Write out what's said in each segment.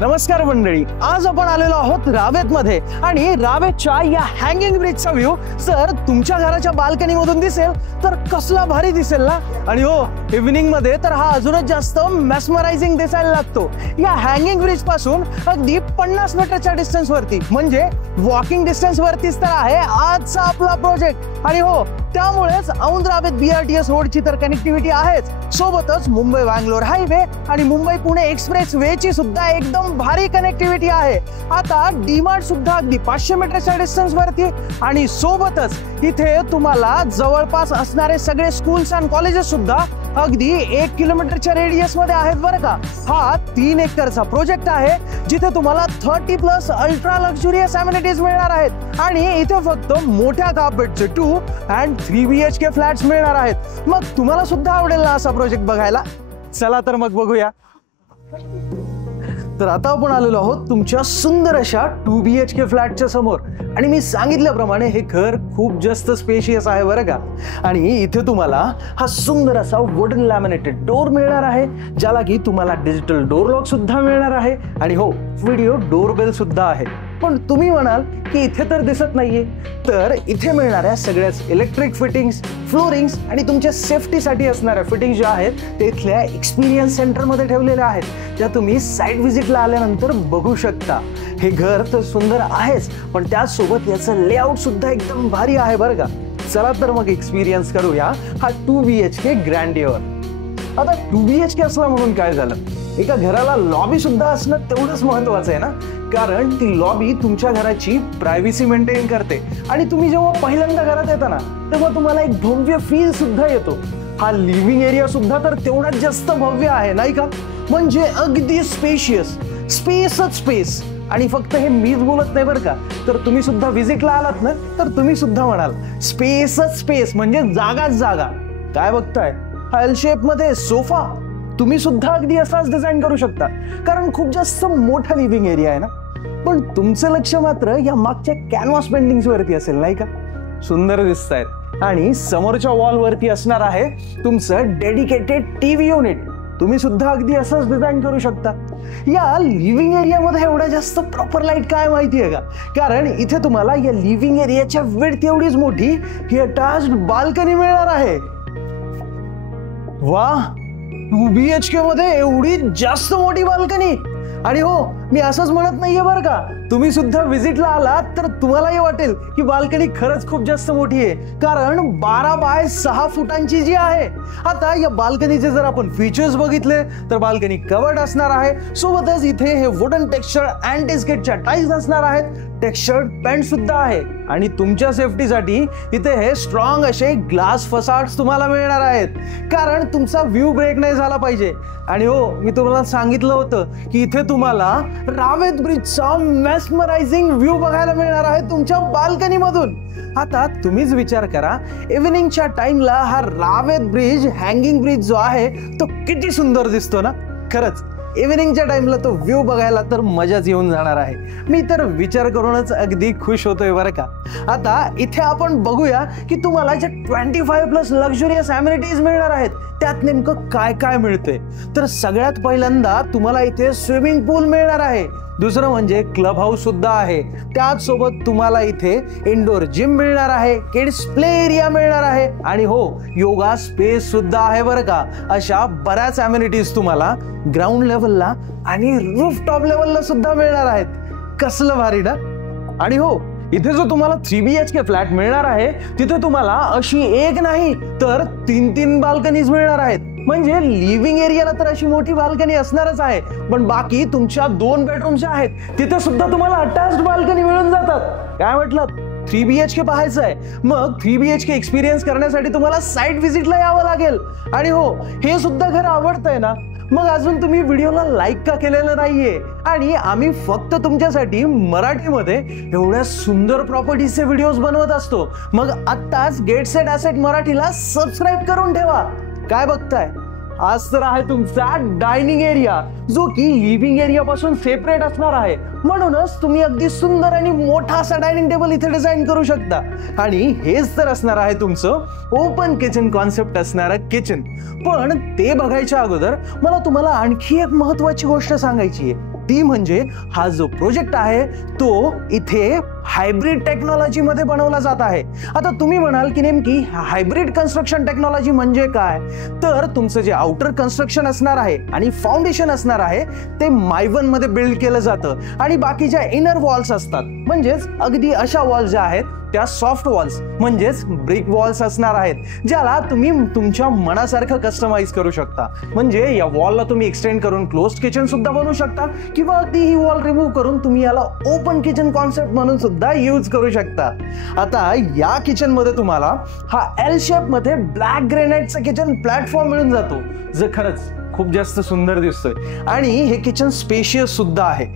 नमस्कार मंडळी, आज आपण आलेलो आहोत रावेत मध्ये आणि रावेतच्या या हँगिंग ब्रिजचा व्ह्यू जर तुमच्या घराच्या बाल्कनी मधून दिसेल तर कसला भारी दिसेल ना। आणि हो, इव्हनिंग मध्ये तर हा अजूनच जास्त मेस्मरायझिंग दिसायला लागतो। या हँगिंग ब्रिज पासून अगदी 50 मीटरच्या डिस्टन्स वरती म्हणजे वॉकिंग डिस्टन्स वरतीच तर आहे आजचा आपला प्रोजेक्ट। आणि हो, त्यामुळेच औंध रावेत BRTS रोडची तर कनेक्टिव्हिटी आहेच, सोबतच मुंबई बंगलोर हायवे आणि मुंबई पुणे एक्सप्रेस वे ची सुद्धा एकदम भारी कनेक्टिव्हिटी आहे। आता डीमार्ट सुद्धा अगदी 500 मीटरच्या डिस्टन्स वरती आणि सोबतच इथे तुम्हाला जवळपास असणारे सगळे स्कूल्स आणि कॉलेजेस सुद्धा अगदी 1 किलोमीटरच्या रेडियस मध्ये आहेत बरं का। हा 3 एकरचा प्रोजेक्ट आहे जिथे तुम्हाला 30+ अल्ट्रा लक्झुरियस अमेनिटीज मिळणार आहेत आणि इथे फक्त मोठ्या कार्पेटचे 2 and 3 BHK फ्लॅट्स मिळणार आहेत। मग तुम्हाला सुद्धा आवडेल ना असा प्रोजेक्ट बघायला? चला तर मग बघूया। तर आता आपण आलेलो आहोत तुमच्या सुंदर अशा 2 BHK फ्लॅटच्या समोर आणि मी सांगितल्याप्रमाणे हे घर खूप जास्त स्पेशियस आहे बरं का। आणि इथे तुम्हाला हा सुंदर असा वुडन लॅमिनेटेड डोर मिळणार आहे, ज्याला की तुम्हाला डिजिटल डोर लॉक सुद्धा मिळणार आहे आणि हो, व्हिडिओ डोरबेल सुद्धा आहे। पण तुम्ही म्हणाल की इथे तर दिसत नाहीये, तर इथे मिळणाऱ्या सगळ्याच इलेक्ट्रिक फिटिंग्स, फ्लोरिंग्स आणि तुमच्या सेफ्टीसाठी असणाऱ्या फिटिंग्स ज्या आहेत ते इथल्या एक्सपिरियन्स सेंटरमध्ये ठेवलेल्या आहेत, ज्या तुम्ही साइट व्हिजिटला आल्यानंतर बघू शकता। हे घर तर सुंदर आहेच, पण त्याचसोबत याचं लेआउट सुद्धा एकदम भारी आहे बरं का। चला तर मग एक्सपिरियन्स करूया हा 2 BHK ग्रँडियर। आता 2 BHK असला म्हणून काय झालं, एका घराला लॉबी सुद्धा असणं तेवढंच महत्वाचं आहे ना, कारण ती लॉबी तुमच्या घराची प्रायव्हसी मेंटेन करते आणि तुम्ही जेव्हा पहिल्यांदा घरात येता ना तेव्हा तुम्हाला एक भव्य फील सुद्धा येतो। हा लिव्हिंग एरिया सुद्धा तर तेवढाच जास्त भव्य आहे नाही का, म्हणजे अगदी स्पेशियस, स्पेसच स्पेस। आणि फक्त हे मीच बोलत नाही बरं का, तर तुम्ही सुद्धा व्हिजिटला आलात ना तर तुम्ही सुद्धा म्हणाल स्पेसच स्पेस, म्हणजे जागाच जागा। काय बघताय, हा एल शेप मध्ये सोफा तुम्ही सुद्धा अगदी असाच डिझाईन करू शकता, कारण खूप जास्त मोठा लिव्हिंग एरिया आहे ना। पण तुमचं लक्ष मात्र या मागच्या कॅनव्हास पेंटिंग्स वरती असेल नाही का, सुंदर दिसतायत। आणि समोरच्या वॉल वरती असणार आहे तुमचं डेडिकेटेड टीव्ही युनिट, तुम्ही सुद्धा अगदी असंच डिझाईन करू शकता। या लिव्हिंग एरियामध्ये एवढा जास्त प्रॉपर लाईट काय माहिती आहे का, कारण इथे तुम्हाला या लिव्हिंग एरियाच्या विड्थ एवढीच मोठी ही अटॅच्ड बाल्कनी मिळणार आहे। वाह, 2 BHK मध्ये एवढी जास्त मोठी बाल्कनी। आणि हो, मी असंच म्हणत नाहीये बरं का, तुम्ही सुद्धा व्हिजिटला आलात तर तुम्हालाही वाटेल की बाल्कनी खरंच खूप जास्त मोठी आहे, कारण 12 बाय 6 फुटांची जी आहे। आता या बाल्कनीचे जर आपण फीचर्स बघितले तर बाल्कनी कवर्ड असणार आहे, सोबतच इथे हे वुडन टेक्स्चर अँटी स्किडच्या टाईल्स असणार आहेत, टेक्स्चर्ड पेंट सुद्धा आहे आणि तुमच्या सेफ्टीसाठी इथे हे स्ट्रॉंग असे ग्लास फसाड्स तुम्हाला मिळणार आहेत, कारण तुमचा व्ह्यू ब्रेक नाही झाला पाहिजे। आणि हो, मी तुम्हाला सांगितलं होतं की इथे तुम्हाला रावेत ब्रिजचा मेस्मरायझिंग व्ह्यू बघायला मिळणार आहे तुमच्या बाल्कनी मधून। आता तुम्हीच विचार करा, इव्हनिंगच्या टाइमला हा रावेत ब्रिज, हँगिंग ब्रिज जो आहे तो किती सुंदर दिसतो ना। खरंच इव्हनिंगच्या टाइमला तो व्ह्यू बघायला तर मजाच येऊन जाणार आहे। मी तर विचार करूनच अगदी खुश होतोय बरं का। आता इथे आपण बघूया की तुम्हाला जे 25+ लक्झुरियस अमेनिटीज मिळणार आहेत त्यात नेमकं काय काय मिळते। तर सगळ्यात पहिल्यांदा तुम्हाला इथे स्विमिंग पूल मिळणार आहे, दुसरं म्हणजे क्लब हाऊस सुद्धा आहे, त्याचसोबत तुम्हाला इथे इंडोर जिम मिळणार आहे, किड्स प्ले एरिया मिळणार आहे आणि हो, योगा स्पेस सुद्धा आहे बरं का। अशा बऱ्याच अमेनिटीज तुम्हाला ग्राउंड लेवलला आणि रूफटॉप लेवलला सुद्धा मिळणार आहेत। कसलं भारी ना। आणि हो, इथे जो तुम्हाला 3 BHK फ्लॅट मिळणार आहे तिथे तुम्हाला अशी एक नाही तर 3 बाल्कनीज मिळणार आहेत, म्हणजे लिव्हिंग एरियाला तर अशी मोठी बाल्कनी असणारच आहे, पण बाकी तुमच्या 2 बेडरूम्स आहेत तिथे सुद्धा तुम्हाला अटॅच्ड बाल्कनी मिळून जातात। काय म्हटलं, 3 BHK पाहायचं आहे, मग 3 BHK एक्सपिरियन्स करण्यासाठी तुम्हाला साइट व्हिजिटला यावं लागेल। आणि हो, हे सुद्धा घर आवडतंय ना, मग अजून तुम्ही व्हिडिओला लाईक का केलेलं नाहीये? आणि आम्ही फक्त तुमच्यासाठी मराठीमध्ये एवढ्या सुंदर प्रॉपर्टीजचे व्हिडिओज बनवत असतो, मग आत्ताच गेट सेट ॲसेट मराठीला सबस्क्राईब करून ठेवा। काय बघताय, आज तर आहे तुमचा डायनिंग एरिया, जो की लिव्हिंग एरिया पासून सेपरेट असणार आहे, म्हणूनच तुम्ही अगदी सुंदर आणि मोठा असा डायनिंग टेबल इथे डिझाईन करू शकता। आणि हेच तर असणार आहे तुमचं ओपन किचन कॉन्सेप्ट असणारं किचन। पण ते बघायच्या अगोदर मला तुम्हाला आणखी एक महत्त्वाची गोष्ट सांगायची आहे। ती म्हणजे हा जो प्रोजेक्ट आहे तो इथे हायब्रिड टेक्नॉलॉजी मध्ये बनवला जात आहे. आता तुम्ही म्हणाल की नेमकी हायब्रिड कन्स्ट्रक्शन टेक्नॉलॉजी म्हणजे काय? तर तुमचं जे आउटर कन्स्ट्रक्शन असणार आहे आणि फाउंडेशन असणार आहे ते मायवन मध्ये बिल्ड केलं जातं आणि बाकी ज्या इनर वॉल्स असतात म्हणजेच अगदी अशा वॉल्स ज्या आहेत त्या सॉफ्ट वॉल्स म्हणजेच ब्रिक वॉल्स असणार आहेत, ज्याला तुम्ही तुमच्या मनासारखं कस्टमाइज करू शकता. म्हणजे या वॉलला तुम्ही एक्सटेंड करून क्लोज्ड किचन सुद्धा बनवू शकता किंवा अगदी ही वॉल रिमूव्ह करून तुम्ही याला ओपन किचन कॉन्सेप्ट म्हणून सुद्धा यूज करू शकता. आता या किचन मध्ये तुम्हाला हा एल शेप मध्ये ब्लॅक ग्रेनाइटचा किचन प्लॅटफॉर्म मिळून जातो, जो खरंच खूप जास्त सुंदर दिसतोय आणि हे किचन स्पेशियस सुद्धा आहे.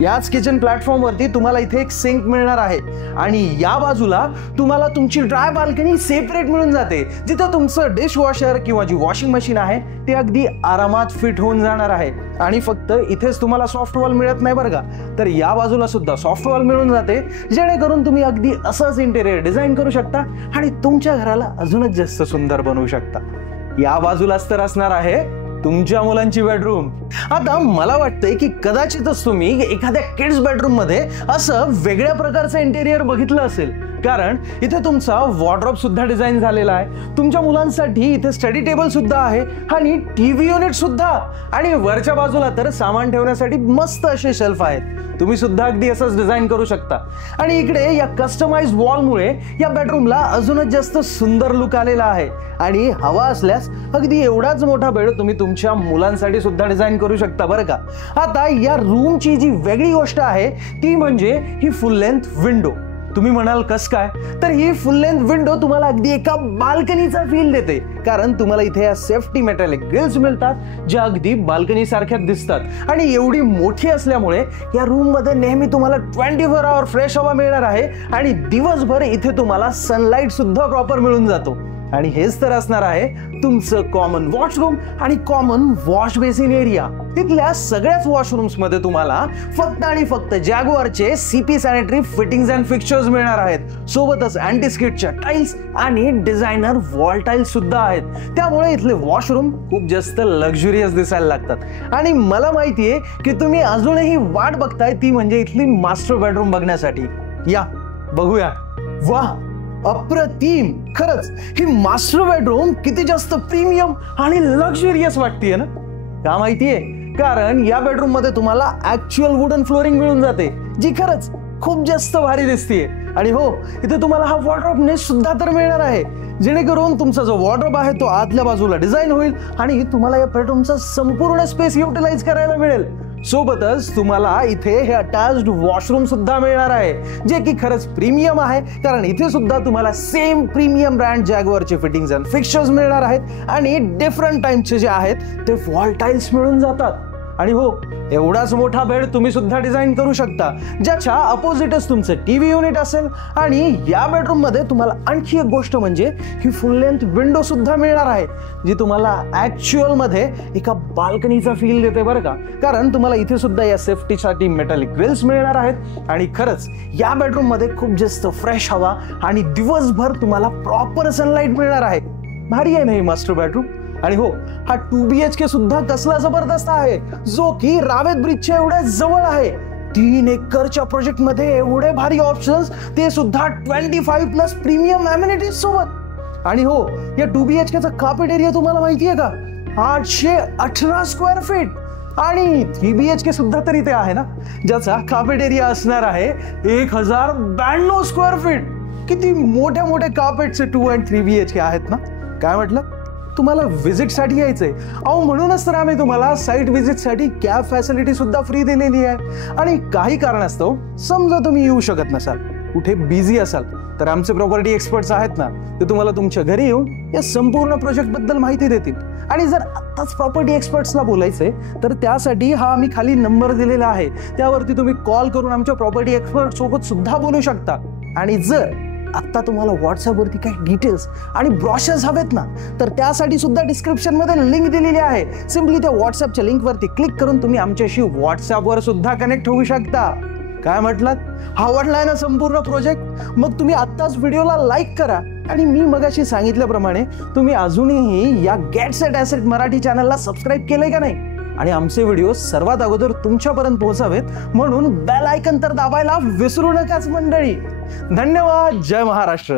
याच किचन प्लॅटफॉर्म वरती तुम्हाला इथे एक सिंक मिळणार आहे आणि या बाजूला तुम्हाला तुमची ड्राय बाल्कनी सेपरेट मिळून जाते, जिथे तुमचं डिश वॉशर किंवा जी वॉशिंग मशीन आहे ते अगदी आरामात फिट होऊन जाणार आहे. आणि फक्त इथेच तुम्हाला सॉफ्ट वॉल मिळत नाही बरं का, तर या बाजूला सुद्धा सॉफ्ट वॉल मिळून जाते, जेणेकरून तुम्ही अगदी असंच इंटेरियर डिझाईन करू शकता आणि तुमच्या घराला अजूनच जास्त सुंदर बनवू शकता. या बाजूलाच तर असणार आहे तुमच्या मुलांची बेडरूम. आता मला वाटतंय की कदाचितच तुम्ही एखाद्या किड्स बेडरूम मध्ये असं वेगळ्या प्रकारचं इंटेरियर बघितलं असेल, कारण इथे तुमचा वॉर्डरोब सुद्धा डिझाईन झालेला आहे. तुमच्या मुलांसाठी इथे स्टडी टेबल सुद्धा आहे आणि टीव्ही युनिट सुद्धा, आणि वरच्या बाजूला तर सामान ठेवण्यासाठी मस्त असे शेल्फ आहेत. तुम्ही सुद्धा अगदी असंच डिझाईन करू शकता. आणि इकडे या कस्टमाइज वॉलमुळे या बेडरूमला अजूनच जास्त सुंदर लुक आलेला आहे. आणि हवा असल्यास अगदी एवढाच मोठा बेड तुम्ही तुमच्या मुलांसाठी सुद्धा डिझाईन करू शकता बरं का. आता या रूमची जी वेगळी गोष्ट आहे ती म्हणजे ही फुल लेंथ विंडो. तुम्ही म्हणाल कस काय, तर ही फुल लेंथ विंडो तुम्हाला अगदी एका बाल्कनीचा फील देते, कारण तुम्हाला इथे या सेफ्टी मेटॅलिक ग्रिल्स मिळतात ज्या अगदी बाल्कनी सारख्याच दिसतात आणि एवढी मोठी असल्यामुळे या रूम मध्ये नेहमी तुम्हाला 24 आवर फ्रेश हवा मिळणार आहे आणि दिवसभर इथे तुम्हाला सनलाईट सुद्धा प्रॉपर मिळून जातो. आणि हेच तर असणार आहे तुमचं कॉमन वॉशरूम आणि कॉमन वॉश बेसिन एरिया. तिथल्या सगळ्याच वॉशरूम्स मध्ये तुम्हाला फक्त आणि फक्त जॅग्वारचे CP sanitary fittings and fixtures मिळणार आहेत. सोबतच अँटी स्किडच्या टाइल्स आणि डिझायनर वॉल टाइल्स सुद्धा आहेत. त्यामुळे इथले वॉशरूम खूप जास्त लक्झुरियस दिसायला लागतात. आणि मला माहितीये की तुम्ही अजूनही वाट बघताय, ती म्हणजे इथली मास्टर बेडरूम बघण्यासाठी. या बघूया. वाह, अप्रतिम. खरंच ही मास्टर बेडरूम किती जास्त प्रीमियम आणि लक्झरियस वाटतेय ना. का माहितीये, कारण या बेडरूम मध्ये तुम्हाला ऍक्च्युअल वुडन फ्लोरिंग मिळून जाते, जी खरंच खूप जास्त भारी दिसतेय. आणि हो, इथे तुम्हाला हा वॉर्डरोब नेस्ट सुद्धा तर मिळणार आहे, जेणेकरून तुमचा जो वॉर्डरोब आहे तो आतल्या बाजूला डिझाईन होईल आणि तुम्हाला या बेडरूमचा संपूर्ण स्पेस युटिलाइज करायला मिळेल. सोबतच तुम्हाला इथे हे अटॅच्ड वॉशरूम सुद्धा मिळणार आहे, जे की खरंच प्रीमियम आहे, कारण इथे सुद्धा तुम्हाला सेम प्रीमियम ब्रँड जॅग्वारचे फिटिंग्स अँड फिक्चर्स मिळणार आहेत आणि डिफरंट टाइपचे जे आहेत ते वॉल टाइल्स मिळून जातात. आणि हो, एवढाच मोठा बेड तुम्ही सुद्धा डिझाईन करू शकता, ज्याच्या अपोजिटच तुमचं टीव्ही युनिट असेल. आणि या बेडरूम मध्ये तुम्हाला आणखी एक गोष्ट म्हणजे ही फुल लेंथ विंडो सुद्धा मिळणार आहे, जी तुम्हाला ऍक्च्युअल मध्ये एका बाल्कनीचा फील देते बरं का, कारण तुम्हाला इथे सुद्धा या सेफ्टीसाठी मेटॅलिक ग्रिल्स मिळणार आहेत. आणि खरंच या बेडरूम मध्ये खूप जास्त फ्रेश हवा आणि दिवसभर तुम्हाला प्रॉपर सनलाईट मिळणार आहे. भारी आहे ना ही मास्टर बेडरूम. आणि हो, हा 2 BHK सुद्धा कसला जबरदस्त आहे, जो की रावेत ब्रिजच्या एवढ्या जवळ आहे. 3 एकरच्या प्रोजेक्ट मध्ये एवढे भारी ऑप्शन्स, ते सुद्धा 25+ प्रीमियम अमेनिटीज सोबत. आणि हो, या 2 BHKचा कार्पेट एरिया तुम्हाला माहितीये का, 818 स्क्वेअर फीट. आणि 3 BHK सुद्धा तर इथे आहे ना, ज्याचा कार्पेट एरिया असणार आहे 1092 स्क्वेअर फीट. किती मोठ्या मोठ्या कार्पेटचे 2 आणि 3 BHK आहेत ना. काय म्हटलं, तुम्हाला व्हिजिटसाठी यायचंय? अहो, म्हणूनच तर आम्ही तुम्हाला साईट व्हिजिटसाठी कॅब फॅसिलिटी सुद्धा फ्री दिलेली आहे. आणि काही कारणास्तव समजा तुम्ही येऊ शकत नसाल, कुठे बिझी असाल, तर आमचे प्रॉपर्टी एक्सपर्ट्स आहेत ना, ते तुम्हाला तुमच्या घरी येऊन या संपूर्ण प्रोजेक्ट बद्दल माहिती देतील. आणि जर आत्ताच प्रॉपर्टी एक्सपर्ट्सला बोलायचंय तर त्यासाठी हा आम्ही खाली नंबर दिलेला आहे, त्यावरती तुम्ही कॉल करून आमच्या प्रॉपर्टी एक्सपर्ट सोबत सुद्धा बोलू शकता. आणि जर आता तुम्हाला व्हॉट्सअपवरती काही डिटेल्स आणि ब्रॉशर्स हवेत ना, तर त्यासाठी सुद्धा डिस्क्रिप्शन मध्ये लिंक दिलेली आहे. सिम्पली त्या व्हॉट्सअपच्या लिंकवरती क्लिक करून तुम्ही आमच्याशी व्हॉट्सअपवर सुद्धा कनेक्ट होऊ शकता. काय म्हटलात, आवडलाय ना संपूर्ण प्रोजेक्ट? मग तुम्ही आत्ताच व्हिडिओला लाईक करा. आणि मी मगाशी सांगितल्याप्रमाणे तुम्ही अजूनही या गेट सेट ॲसेट मराठी चॅनलला सबस्क्राईब केलंय का नाही? आणि आमचे व्हिडिओ सर्वात अगोदर तुमच्यापर्यंत पोहोचावेत म्हणून बेल आयकन तर दाबायला विसरू नकाच मंडळी. धन्यवाद. जय महाराष्ट्र.